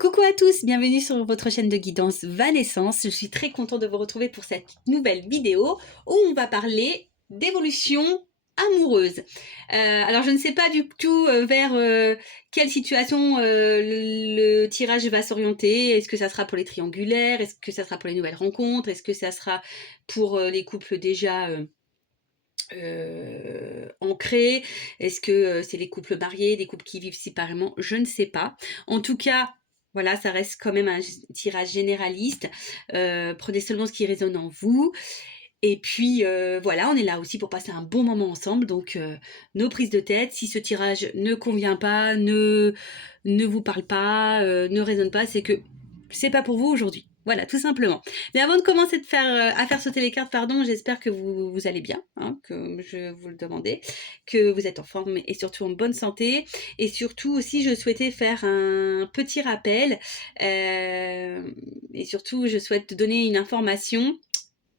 Coucou à tous, bienvenue sur votre chaîne de guidance Vanessence. Je suis très contente de vous retrouver pour cette nouvelle vidéo où on va parler d'évolution amoureuse. Alors je ne sais pas du tout vers quelle situation le tirage va s'orienter. Est-ce que ça sera pour les triangulaires? Est-ce que ça sera pour les nouvelles rencontres? Est-ce que ça sera pour les couples déjà ancrés? Est-ce que c'est les couples mariés, des couples qui vivent séparément? Je ne sais pas. En tout cas, voilà, ça reste quand même un tirage généraliste. Prenez seulement ce qui résonne en vous. Et puis voilà, on est là aussi pour passer un bon moment ensemble. Donc nos prises de tête, si ce tirage ne convient pas, ne vous parle pas, ne résonne pas, c'est que c'est pas pour vous aujourd'hui. Voilà, tout simplement. Mais avant de commencer à faire sauter les cartes, pardon, j'espère que vous allez bien, hein, comme je vous le demandais, que vous êtes en forme et surtout en bonne santé. Et surtout aussi, je souhaitais faire un petit rappel. Et surtout, je souhaite te donner une information.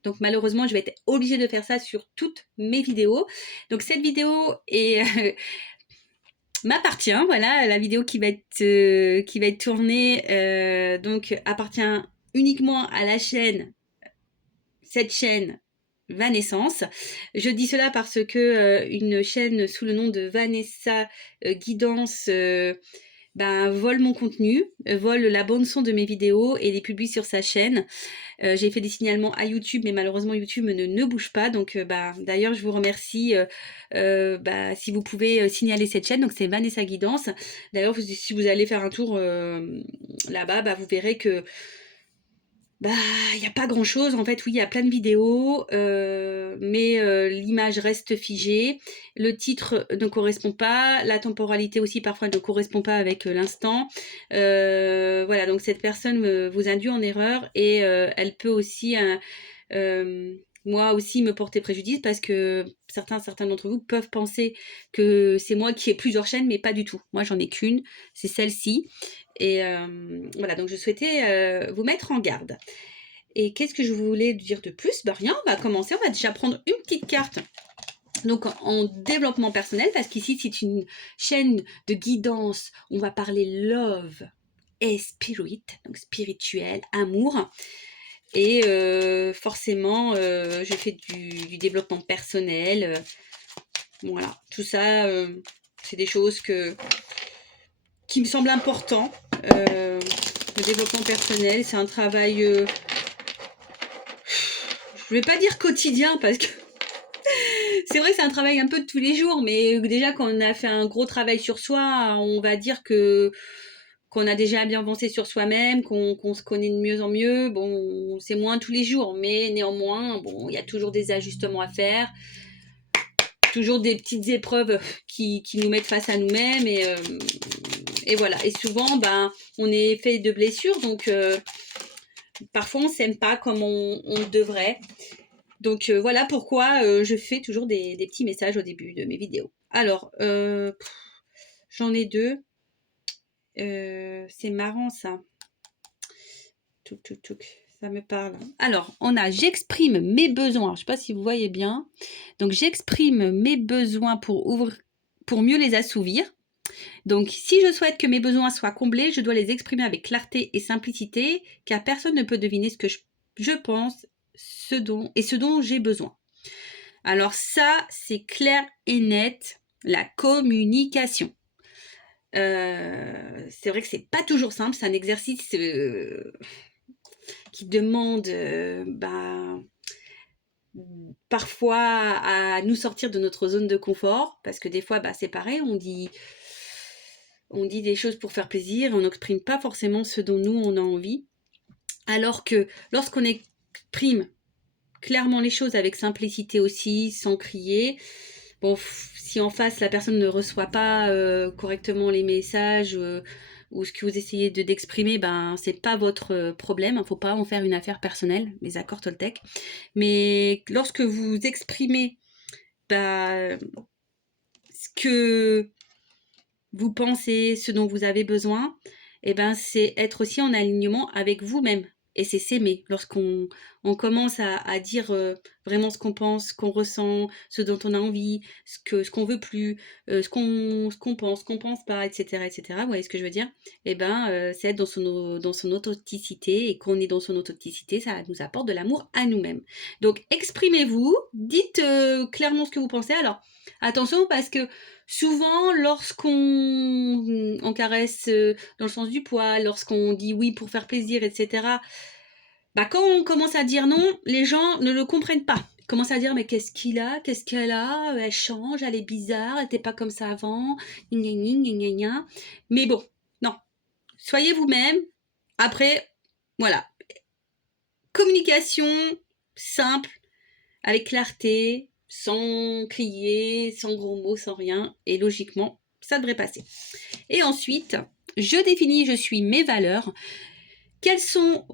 Donc malheureusement, je vais être obligée de faire ça sur toutes mes vidéos. Donc cette vidéo m'appartient, voilà, la vidéo qui va être tournée donc appartient uniquement à la chaîne, cette chaîne Vanessence. Je dis cela parce que une chaîne sous le nom de Vanessa Guidance vole mon contenu, vole la bande son de mes vidéos et les publie sur sa chaîne. J'ai fait des signalements à YouTube, mais malheureusement YouTube ne bouge pas. Donc d'ailleurs, je vous remercie si vous pouvez signaler cette chaîne. Donc c'est Vanessa Guidance. D'ailleurs, si vous allez faire un tour là-bas, vous verrez que il n'y a pas grand chose. En fait, oui, il y a plein de vidéos, mais l'image reste figée. Le titre ne correspond pas. La temporalité aussi, parfois, ne correspond pas avec l'instant. Voilà, donc cette personne vous induit en erreur et elle peut aussi, moi aussi, me porter préjudice parce que certains d'entre vous peuvent penser que c'est moi qui ai plusieurs chaînes, mais pas du tout. Moi, j'en ai qu'une, c'est celle-ci. Et voilà, donc je souhaitais vous mettre en garde. Et qu'est-ce que je voulais dire de plus? Rien, on va commencer, on va déjà prendre une petite carte. Donc en développement personnel, parce qu'ici c'est une chaîne de guidance, on va parler love et spirit, donc spirituel, amour. Et forcément, je fais du développement personnel. Voilà, tout ça, c'est des choses qui me semblent importantes. Le développement personnel, c'est un travail, je vais pas dire quotidien, parce que c'est vrai que c'est un travail un peu de tous les jours, mais déjà quand on a fait un gros travail sur soi, on va dire qu'on a déjà bien avancé sur soi-même, qu'on se connaît de mieux en mieux. Bon, c'est moins tous les jours, mais néanmoins, bon, il y a toujours des ajustements à faire, toujours des petites épreuves qui nous mettent face à nous-mêmes et voilà. Et souvent, on est fait de blessures, donc parfois on s'aime pas comme on devrait. Donc voilà pourquoi je fais toujours des petits messages au début de mes vidéos. Alors, j'en ai deux. C'est marrant ça. Ça me parle. Alors, on a j'exprime mes besoins. Je ne sais pas si vous voyez bien. Donc, j'exprime mes besoins pour mieux les assouvir. Donc, si je souhaite que mes besoins soient comblés, je dois les exprimer avec clarté et simplicité, car personne ne peut deviner ce que je pense, ce dont j'ai besoin. Alors ça, c'est clair et net, la communication. C'est vrai que c'est pas toujours simple, c'est un exercice qui demande parfois à nous sortir de notre zone de confort, parce que des fois, c'est pareil, on dit des choses pour faire plaisir, et on n'exprime pas forcément ce dont nous, on a envie. Alors que lorsqu'on exprime clairement les choses avec simplicité aussi, sans crier, bon, si en face la personne ne reçoit pas correctement les messages ou ce que vous essayez d'exprimer, c'est pas votre problème. Il ne faut pas en faire une affaire personnelle, les accords Toltec. Mais lorsque vous exprimez ce que vous pensez, ce dont vous avez besoin, c'est être aussi en alignement avec vous-même. Et c'est s'aimer. Lorsqu'on commence à dire vraiment ce qu'on pense, ce qu'on ressent, ce dont on a envie, ce qu'on veut plus, ce qu'on pense pas, etc., etc. Vous voyez ce que je veux dire? Eh ben, c'est être dans son authenticité. Et quand on est dans son authenticité, ça nous apporte de l'amour à nous-mêmes. Donc, exprimez-vous, dites clairement ce que vous pensez. Alors, attention parce que souvent, lorsqu'on on caresse dans le sens du poil, lorsqu'on dit oui pour faire plaisir, etc., bah, quand on commence à dire non, les gens ne le comprennent pas. Ils commencent à dire mais qu'est-ce qu'il a, qu'est-ce qu'elle a, elle change, elle est bizarre, elle n'était pas comme ça avant, gna gna gna gna gna. Mais bon, non, soyez vous-même. Après, voilà, communication simple, avec clarté, sans crier, sans gros mots, sans rien, et logiquement, ça devrait passer. Et ensuite, je définis, je suis mes valeurs. Quelles sont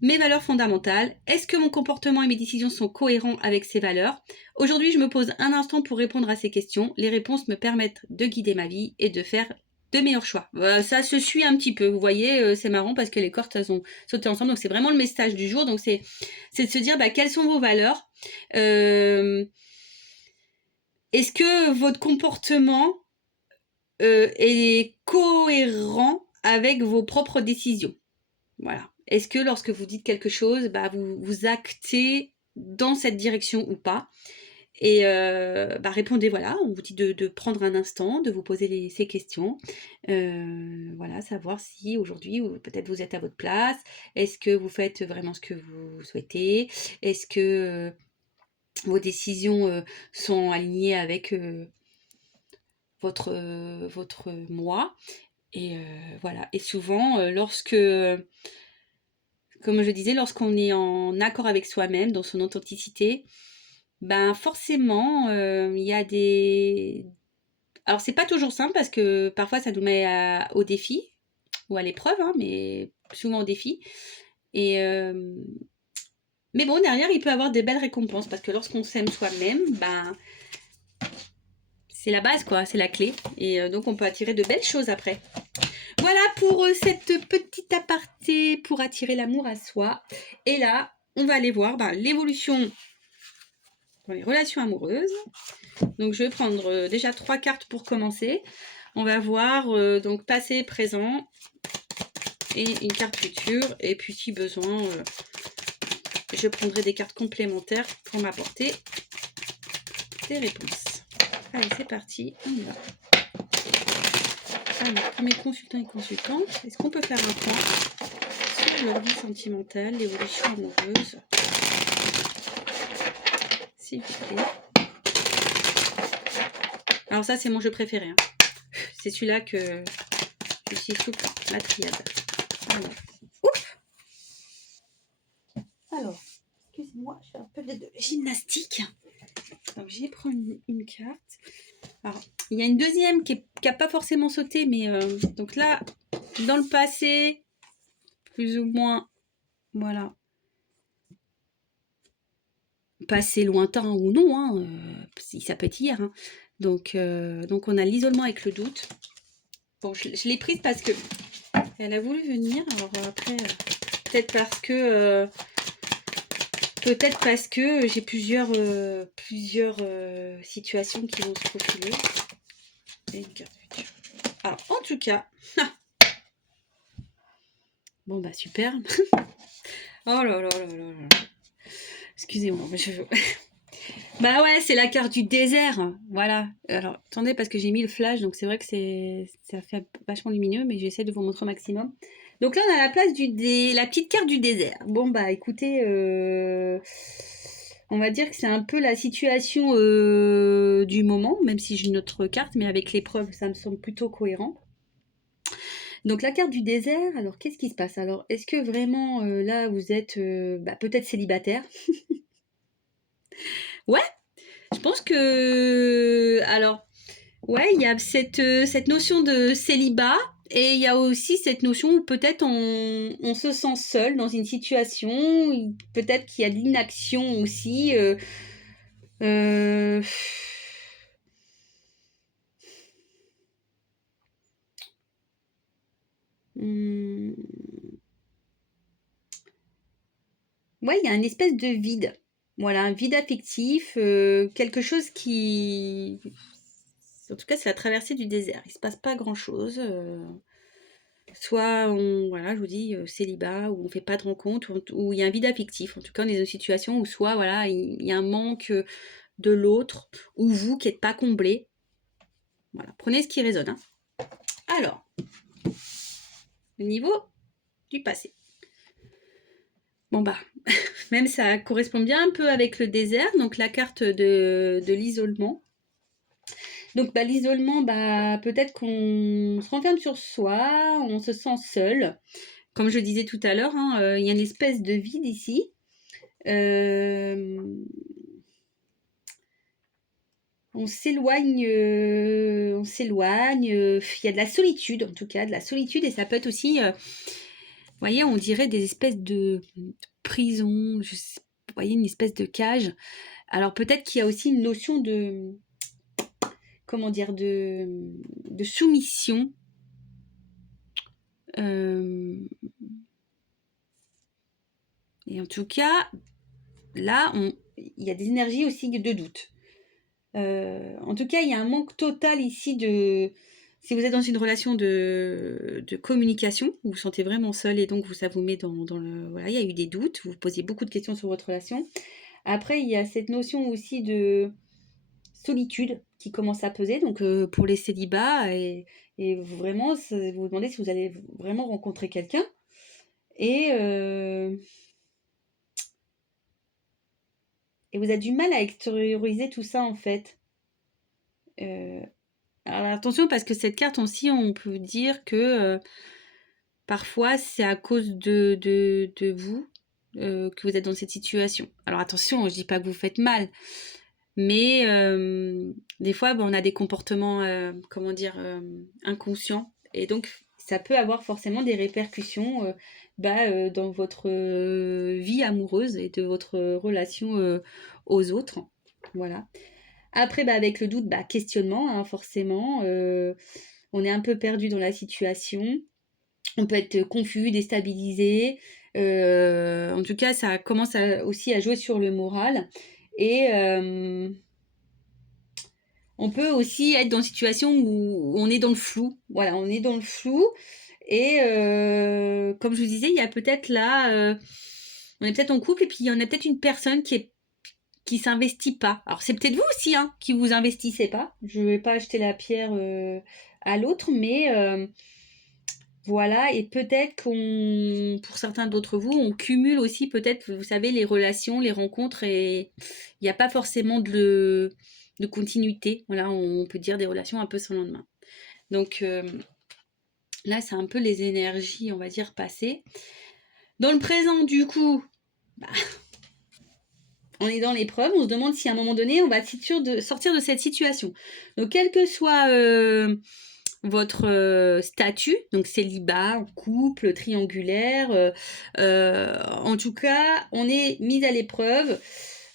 mes valeurs fondamentales? Est-ce que mon comportement et mes décisions sont cohérents avec ces valeurs? Aujourd'hui, je me pose un instant pour répondre à ces questions. Les réponses me permettent de guider ma vie et de faire de meilleurs choix. Ça se suit un petit peu. Vous voyez, c'est marrant parce que les cordes, elles ont sauté ensemble. Donc, c'est vraiment le message du jour. Donc, c'est de se dire, quelles sont vos valeurs? Est-ce que votre comportement est cohérent avec vos propres décisions? Voilà. Est-ce que lorsque vous dites quelque chose, vous actez dans cette direction ou pas? Et répondez, voilà, on vous dit de prendre un instant, de vous poser ces questions. Voilà, savoir si aujourd'hui, peut-être vous êtes à votre place. Est-ce que vous faites vraiment ce que vous souhaitez? Est-ce que vos décisions sont alignées avec votre moi? Et voilà. Et souvent, comme je disais, lorsqu'on est en accord avec soi-même, dans son authenticité, forcément, il y a des... Alors, c'est pas toujours simple parce que parfois, ça nous met au défi ou à l'épreuve, hein, mais souvent au défi. Et, mais bon, derrière, il peut y avoir des belles récompenses parce que lorsqu'on s'aime soi-même, c'est la base, quoi, c'est la clé. Et donc, on peut attirer de belles choses après. Voilà pour cette petite aparté pour attirer l'amour à soi. Et là, on va aller voir l'évolution dans les relations amoureuses. Donc, je vais prendre déjà 3 cartes pour commencer. On va voir donc passé, présent et une carte future. Et puis, si besoin, je prendrai des cartes complémentaires pour m'apporter des réponses. Allez, c'est parti, on y va. Alors, pour mes consultants et consultantes, est-ce qu'on peut faire un point sur leur vie sentimentale, l'évolution amoureuse, s'il vous plaît? Alors ça, c'est mon jeu préféré. Hein. C'est celui-là que je suis souple, la triade. Alors, ouf. Alors, excusez-moi, je fais un peu de gymnastique. Donc, j'ai pris une carte. Alors, il y a une deuxième qui n'a pas forcément sauté, mais donc là, dans le passé, plus ou moins, voilà. Passé lointain ou non, hein, ça peut être hier. Hein. Donc, on a l'isolement avec le doute. Bon, je l'ai prise parce que elle a voulu venir. Alors après, peut-être parce que j'ai plusieurs situations qui vont se profiler. Et une carte future. Alors, en tout cas, bon super. Oh là là là là là. Excusez-moi, mais bah ouais, c'est la carte du désert. Voilà. Alors, attendez, parce que j'ai mis le flash, donc c'est vrai que ça fait vachement lumineux, mais j'essaie de vous montrer au maximum. Donc là, on a la place la petite carte du désert. Bon, écoutez, on va dire que c'est un peu la situation du moment, même si j'ai une autre carte, mais avec l'épreuve, ça me semble plutôt cohérent. Donc la carte du désert, alors qu'est-ce qui se passe? Alors, est-ce que vraiment, là, vous êtes peut-être célibataire? Ouais, je pense que... Alors, ouais, il y a cette notion de célibat et il y a aussi cette notion où peut-être on se sent seul dans une situation, peut-être qu'il y a de l'inaction aussi. Euh, hum, ouais, il y a une espèce de vide. Voilà, un vide affectif, quelque chose qui... En tout cas, c'est la traversée du désert. Il se passe pas grand-chose. Soit on, voilà, je vous dis, célibat, où on fait pas de rencontres, où il y a un vide affectif. En tout cas, on est dans une situation où soit, voilà, il y a un manque de l'autre, ou vous qui n'êtes pas comblé. Voilà, prenez ce qui résonne, hein. Alors, le niveau du passé. Bon bah, même ça correspond bien un peu avec le désert, donc la carte de l'isolement. Donc bah, l'isolement, bah, peut-être qu'on se renferme sur soi, on se sent seul. Comme je disais tout à l'heure, hein, il y a une espèce de vide ici. On s'éloigne, on s'éloigne. Il y a de la solitude, en tout cas, de la solitude, et ça peut être aussi, vous voyez, on dirait des espèces de prisons, vous voyez, une espèce de cage. Alors peut-être qu'il y a aussi une notion de, comment dire, de soumission. Et en tout cas, là, il y a des énergies aussi de doute. En tout cas, il y a un manque total ici de... Si vous êtes dans une relation de communication, vous vous sentez vraiment seul et donc ça vous met dans le... Voilà, il y a eu des doutes, vous vous posiez beaucoup de questions sur votre relation. Après, il y a cette notion aussi de solitude qui commence à peser, donc pour les célibats, et vraiment, vous vous demandez si vous allez vraiment rencontrer quelqu'un. Et vous avez du mal à extérioriser tout ça en fait. Alors attention parce que cette carte aussi, on peut dire que parfois c'est à cause de vous que vous êtes dans cette situation. Alors attention, je dis pas que vous faites mal, mais des fois on a des comportements, comment dire, inconscients, et donc ça peut avoir forcément des répercussions dans votre vie amoureuse et de votre relation aux autres. Voilà. Après, avec le doute, questionnement, hein, forcément. On est un peu perdu dans la situation. On peut être confus, déstabilisé. En tout cas, ça commence aussi à jouer sur le moral. Et on peut aussi être dans une situation où on est dans le flou. Voilà, on est dans le flou. Et comme je vous disais, il y a peut-être là... on est peut-être en couple et puis il y en a peut-être une personne qui s'investit pas. Alors c'est peut-être vous aussi hein, qui vous investissez pas. Je vais pas acheter la pierre à l'autre, mais voilà. Et peut-être qu'on, pour certains d'entre vous, on cumule aussi peut-être, vous savez, les relations, les rencontres, et il n'y a pas forcément de continuité. Voilà, on peut dire des relations un peu sans lendemain. Donc là, c'est un peu les énergies, on va dire, passées. Dans le présent, du coup, bah, on est dans l'épreuve, on se demande si à un moment donné, on va être sûr de sortir de cette situation. Donc, quel que soit votre statut, donc célibat, couple, triangulaire, en tout cas, on est mis à l'épreuve.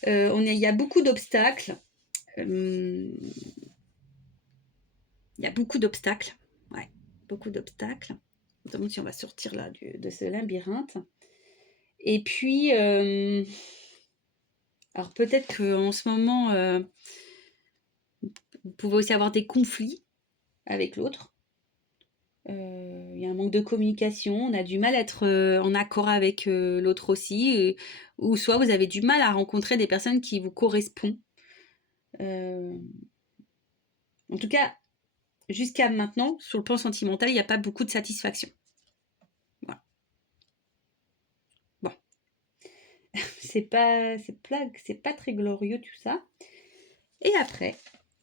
Il y a beaucoup d'obstacles. Il y a beaucoup d'obstacles. Ouais, beaucoup d'obstacles. Notamment si on va sortir là de ce labyrinthe. Et puis, alors peut-être qu'en ce moment, vous pouvez aussi avoir des conflits avec l'autre. Il y a un manque de communication, on a du mal à être en accord avec l'autre aussi, ou soit vous avez du mal à rencontrer des personnes qui vous correspondent. En tout cas, jusqu'à maintenant, sur le plan sentimental, il n'y a pas beaucoup de satisfaction. Voilà. Bon, c'est pas très glorieux tout ça. Et après,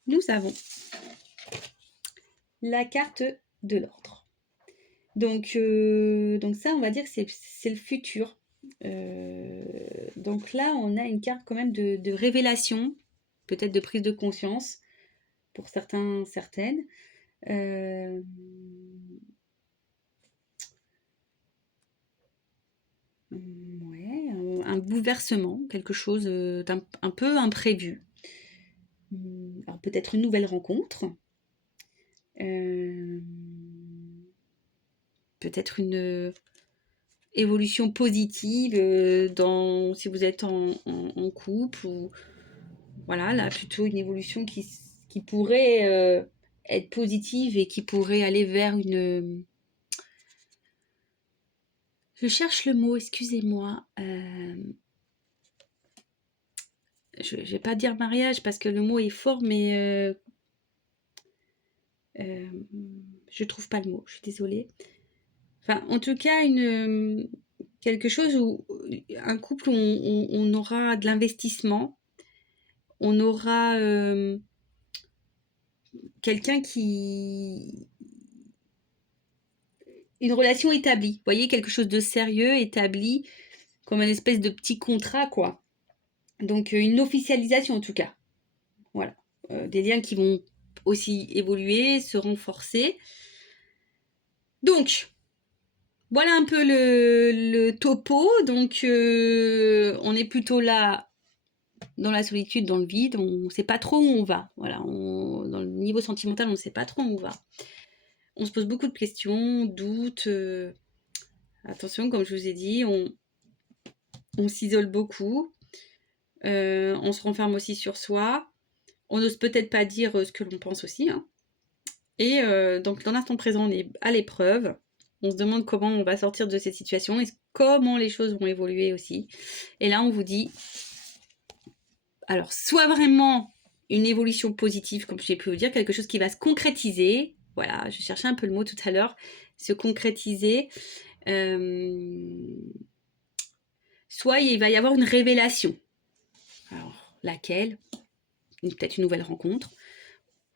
nous avons la carte de l'ordre. Donc ça, on va dire que c'est le futur. Donc là, on a une carte quand même de révélation, peut-être de prise de conscience pour certains, certaines. Ouais, un bouleversement, quelque chose d'un un peu imprévu. Alors peut-être une nouvelle rencontre. Peut-être une évolution positive si vous êtes en couple ou voilà, là plutôt une évolution qui pourrait être positive et qui pourrait aller vers une... Je cherche le mot, excusez-moi. Je ne vais pas dire mariage parce que le mot est fort, mais je trouve pas le mot, je suis désolée. Enfin, en tout cas, quelque chose où un couple où on aura de l'investissement, on aura quelqu'un qui... Une relation établie, vous voyez, quelque chose de sérieux, établi, comme un espèce de petit contrat, quoi. Donc, une officialisation, en tout cas. Voilà. Des liens qui vont aussi évoluer, se renforcer. Donc, voilà un peu le topo. Donc, on est plutôt là dans la solitude, dans le vide. On ne sait pas trop où on va. Voilà. Dans le niveau sentimental, on ne sait pas trop où on va. On se pose beaucoup de questions, doutes. Attention, comme je vous ai dit, on s'isole beaucoup. On se renferme aussi sur soi. On n'ose peut-être pas dire ce que l'on pense aussi. Hein. Et donc, dans l'instant présent, on est à l'épreuve. On se demande comment on va sortir de cette situation et comment les choses vont évoluer aussi. Et là, on vous dit, alors, soit vraiment une évolution positive, comme j'ai pu vous dire, quelque chose qui va se concrétiser. Voilà, je cherchais un peu le mot tout à l'heure. Se concrétiser. Soit il va y avoir une révélation. Alors, laquelle? Peut-être une nouvelle rencontre.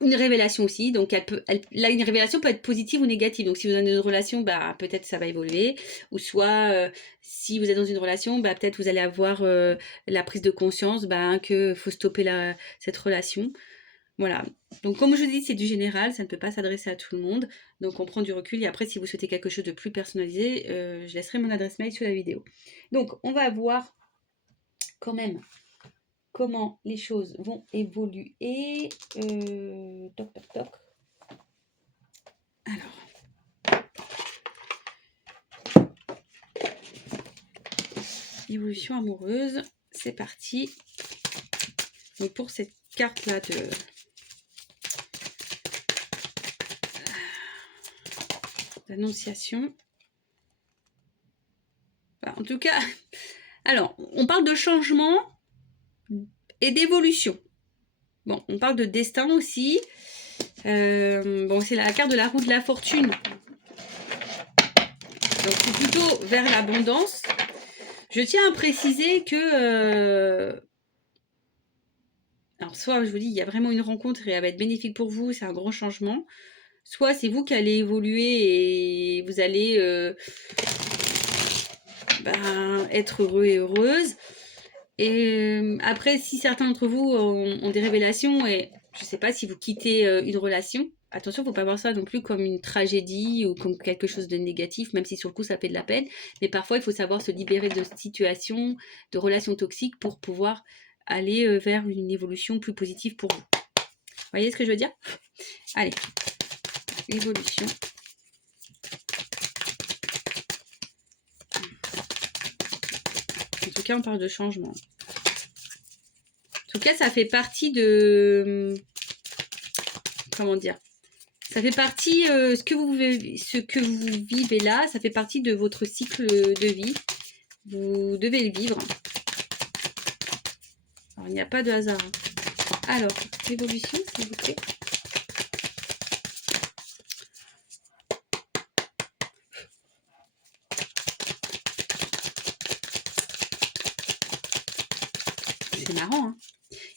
Une révélation aussi, donc là une révélation peut être positive ou négative, donc si vous êtes dans une relation, bah, peut-être ça va évoluer, ou soit si vous êtes dans une relation, bah, peut-être vous allez avoir la prise de conscience que faut stopper cette relation, voilà. Donc comme je vous dis, c'est du général, ça ne peut pas s'adresser à tout le monde, donc on prend du recul, et après si vous souhaitez quelque chose de plus personnalisé, je laisserai mon adresse mail sous la vidéo. Donc on va voir quand même comment les choses vont évoluer. Toc, toc, toc. Alors. Évolution amoureuse. C'est parti. Donc pour cette carte-là d'annonciation. Enfin, en tout cas, alors, on parle de changement et d'évolution. Bon, on parle de destin aussi. Bon, c'est la carte de la roue de la fortune. Donc, c'est plutôt vers l'abondance. Je tiens à préciser que... alors, soit, je vous dis, il y a vraiment une rencontre et elle va être bénéfique pour vous, c'est un grand changement. Soit c'est vous qui allez évoluer et vous allez être heureux et heureuse. Et après, si certains d'entre vous ont des révélations, et je ne sais pas si vous quittez une relation, attention, il ne faut pas voir ça non plus comme une tragédie ou comme quelque chose de négatif, même si sur le coup ça fait de la peine. Mais parfois, il faut savoir se libérer de situations, de relations toxiques pour pouvoir aller vers une évolution plus positive pour vous. Vous voyez ce que je veux dire? Allez, évolution. En tout cas, on parle de changement. En tout cas, ça fait partie de... Comment dire? Ça fait partie... ce que vous vivez là, ça fait partie de votre cycle de vie. Vous devez le vivre. Alors, il n'y a pas de hasard. Alors, l'évolution, s'il vous plaît. C'est marrant, hein.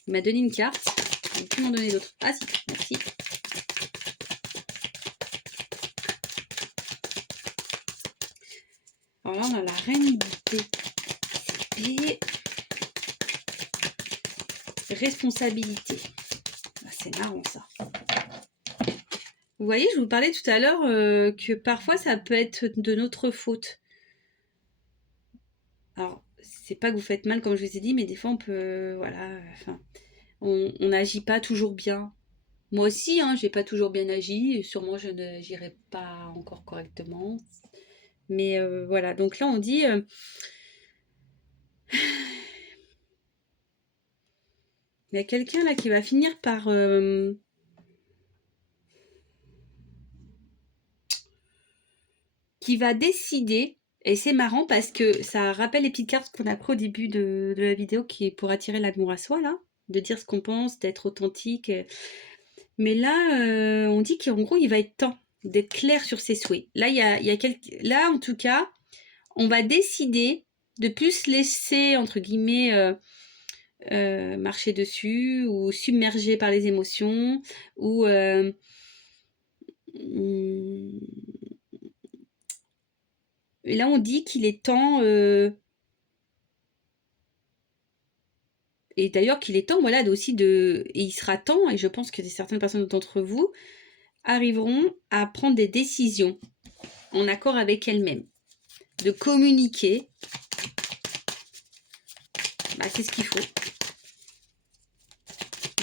Il m'a donné une carte. Il ne peut plus m'en donner d'autres. Ah si, merci. Alors là, on a la reine d'épée. Responsabilité. Ah, c'est marrant, ça. Vous voyez, je vous parlais tout à l'heure que parfois, ça peut être de notre faute. Alors, c'est pas que vous faites mal, comme je vous ai dit, mais des fois, on peut... Voilà, enfin... On n'agit pas toujours bien. Moi aussi, hein, j'ai pas toujours bien agi. Et sûrement, je n'agirai pas encore correctement. Mais voilà, donc là on dit il y a quelqu'un là qui va finir par qui va décider, et c'est marrant parce que ça rappelle les petites cartes qu'on a pris au début de la vidéo qui est pour attirer l'amour à soi là, de dire ce qu'on pense, d'être authentique. Mais là, on dit qu'en gros, il va être temps d'être clair sur ses souhaits. Là, là, en tout cas, on va décider de plus laisser, entre guillemets, marcher dessus ou submerger par les émotions ou hum, et là, on dit qu'il est temps, et d'ailleurs qu'il est temps, voilà, aussi et il sera temps, et je pense que certaines personnes d'entre vous arriveront à prendre des décisions en accord avec elles-mêmes, de communiquer, bah, c'est ce qu'il faut,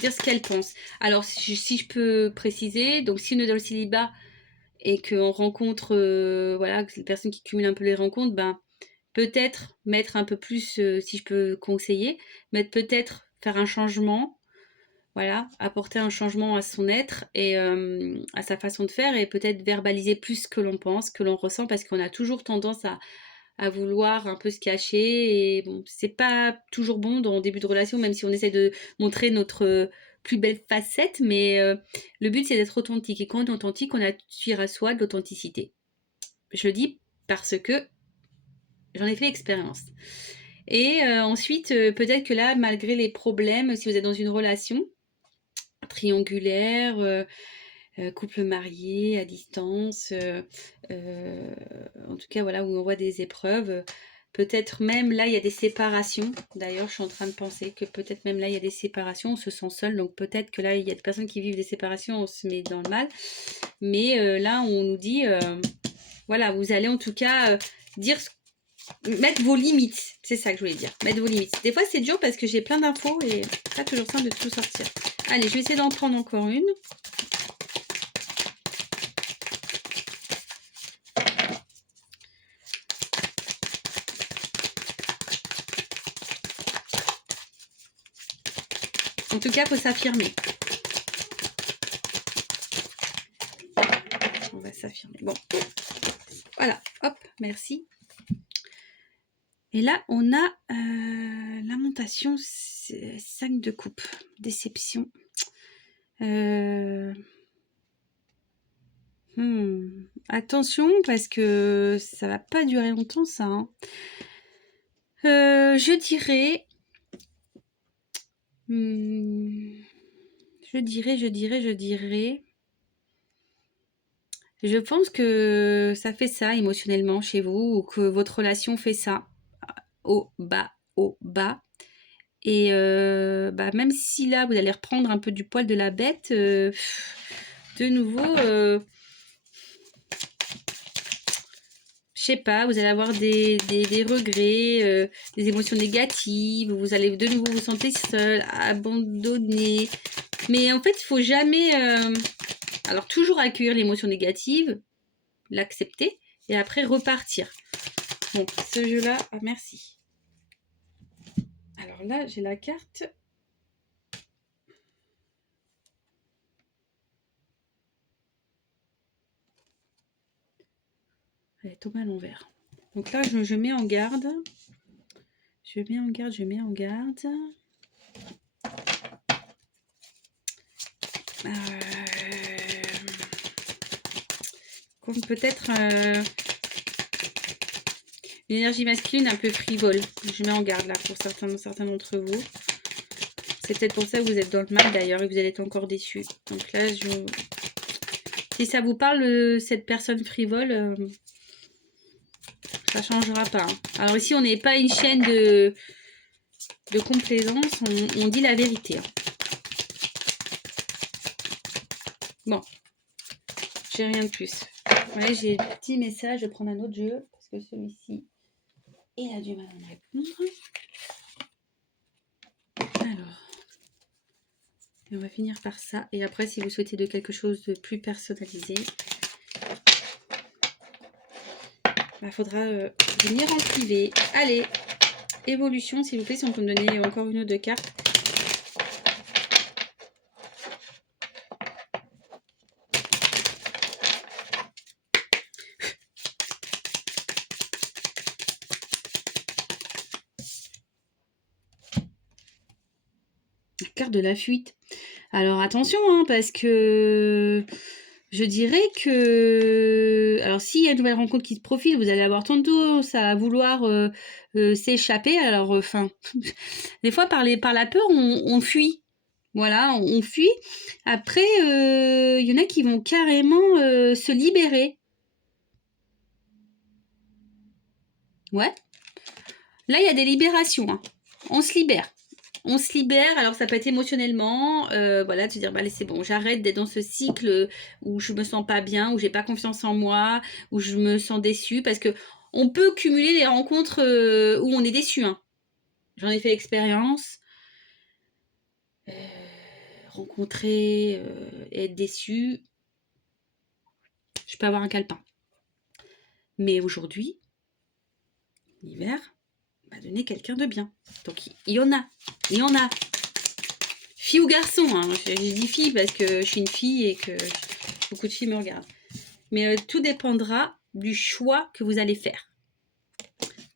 dire ce qu'elles pensent. Alors, si je peux préciser, donc si on est dans le célibat et qu'on rencontre, voilà, les personnes qui cumulent un peu les rencontres, ben, peut-être mettre un peu plus, si je peux conseiller, mettre peut-être faire un changement, voilà, apporter un changement à son être et à sa façon de faire et peut-être verbaliser plus ce que l'on pense, que l'on ressent, parce qu'on a toujours tendance à vouloir un peu se cacher et bon, c'est pas toujours bon dans le début de relation, même si on essaie de montrer notre plus belle facette, mais le but c'est d'être authentique et quand on est authentique, on attire à soi de l'authenticité. Je le dis parce que j'en ai fait expérience. Et ensuite, peut-être que là, malgré les problèmes, si vous êtes dans une relation triangulaire, couple marié, à distance, en tout cas, voilà, où on voit des épreuves, peut-être même là, il y a des séparations. D'ailleurs, je suis en train de penser que peut-être même là, il y a des séparations, on se sent seul. Donc peut-être que là, il y a des personnes qui vivent des séparations, on se met dans le mal. Mais là, on nous dit, voilà, vous allez en tout cas dire mettre vos limites, c'est ça que je voulais dire. Mettre vos limites. Des fois, c'est dur parce que j'ai plein d'infos et c'est pas toujours simple de tout sortir. Allez, je vais essayer d'en prendre encore une. En tout cas, il faut s'affirmer. On va s'affirmer. Bon. Voilà. Hop, merci. Et là, on a lamentation 5 de coupe. Déception. Attention, parce que ça va pas durer longtemps, ça. Hein. Je dirais... je dirais... Je pense que ça fait ça émotionnellement chez vous, ou que votre relation fait ça, au bas. Et bah, même si là, vous allez reprendre un peu du poil de la bête, de nouveau, je sais pas, vous allez avoir des regrets, des émotions négatives, vous allez de nouveau vous sentir seul, abandonné. Mais en fait, il faut jamais... alors, toujours accueillir l'émotion négative, l'accepter, et après repartir. Bon, ce jeu-là, ah, merci. Alors là, j'ai la carte. Elle est tombée à l'envers. Donc là, je mets en garde. Je mets en garde. Comme peut-être une énergie masculine un peu frivole. Je mets en garde là pour certains d'entre vous. C'est peut-être pour ça que vous êtes dans le mal d'ailleurs et vous allez être encore déçus. Donc là, si ça vous parle, cette personne frivole, ça changera pas. Hein. Alors ici, on n'est pas une chaîne de complaisance, on dit la vérité. Hein. Bon, j'ai rien de plus. Ouais, j'ai des petits messages, je vais prendre un autre jeu, parce que celui-ci, il a du mal à me répondre. Alors, et on va finir par ça. Et après, si vous souhaitez de quelque chose de plus personnalisé, faudra venir en privé. Allez, évolution, s'il vous plaît, si on peut me donner encore une ou deux cartes. La carte de la fuite. Alors attention, hein, parce que je dirais que... Alors s'il y a une nouvelle rencontre qui se profile, vous allez avoir tantôt ça à vouloir s'échapper. Alors, enfin, des fois par la peur, on fuit. Voilà, on fuit. Après, il y en a qui vont carrément se libérer. Ouais. Là, il y a des libérations. Hein. On se libère. On se libère, alors ça peut être émotionnellement, voilà, de se dire, bah, allez, c'est bon, j'arrête d'être dans ce cycle où je me sens pas bien, où j'ai pas confiance en moi, où je me sens déçue, parce que on peut cumuler les rencontres où on est déçu. Hein. J'en ai fait l'expérience. Rencontrer et être déçu, je peux avoir un calepin. Mais aujourd'hui, l'hiver m'a donné quelqu'un de bien. Donc il y en a, il y en a. Fille ou garçon, hein. Je dis fille parce que je suis une fille et que beaucoup de filles me regardent. Mais tout dépendra du choix que vous allez faire.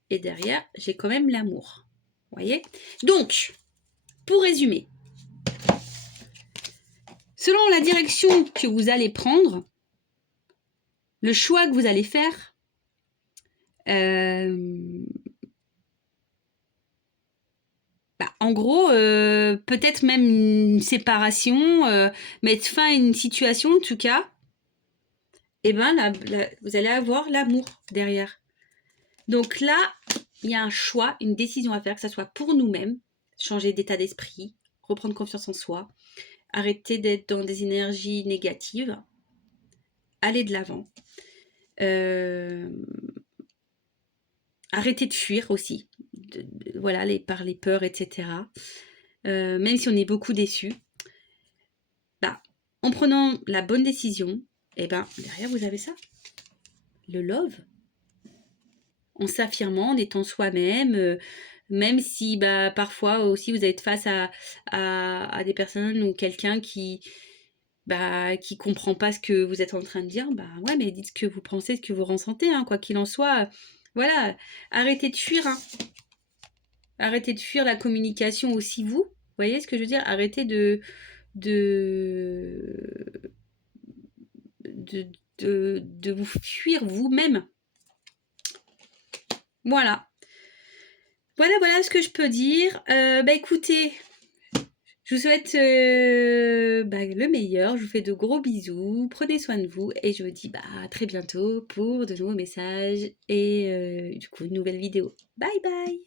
Et derrière, j'ai quand même l'amour. Vous voyez? Donc, pour résumer, selon la direction que vous allez prendre, le choix que vous allez faire, en gros, peut-être même une séparation, mettre fin à une situation en tout cas, et ben vous allez avoir l'amour derrière. Donc là, il y a un choix, une décision à faire, que ce soit pour nous-mêmes, changer d'état d'esprit, reprendre confiance en soi, arrêter d'être dans des énergies négatives, aller de l'avant, arrêter de fuir aussi, voilà, par les peurs, etc. Même si on est beaucoup déçu, en prenant la bonne décision, et derrière vous avez ça, le love. En s'affirmant, en étant soi-même, même si parfois aussi vous êtes face à des personnes ou quelqu'un qui comprend pas ce que vous êtes en train de dire, ouais, mais dites ce que vous pensez, ce que vous ressentez, hein, quoi qu'il en soit. Voilà, arrêtez de fuir, hein. Arrêtez de fuir la communication aussi, vous. Voyez ce que je veux dire? Arrêtez de vous fuir vous-même. Voilà. Voilà ce que je peux dire. Écoutez, je vous souhaite le meilleur. Je vous fais de gros bisous. Prenez soin de vous. Et je vous dis à très bientôt pour de nouveaux messages et du coup une nouvelle vidéo. Bye bye.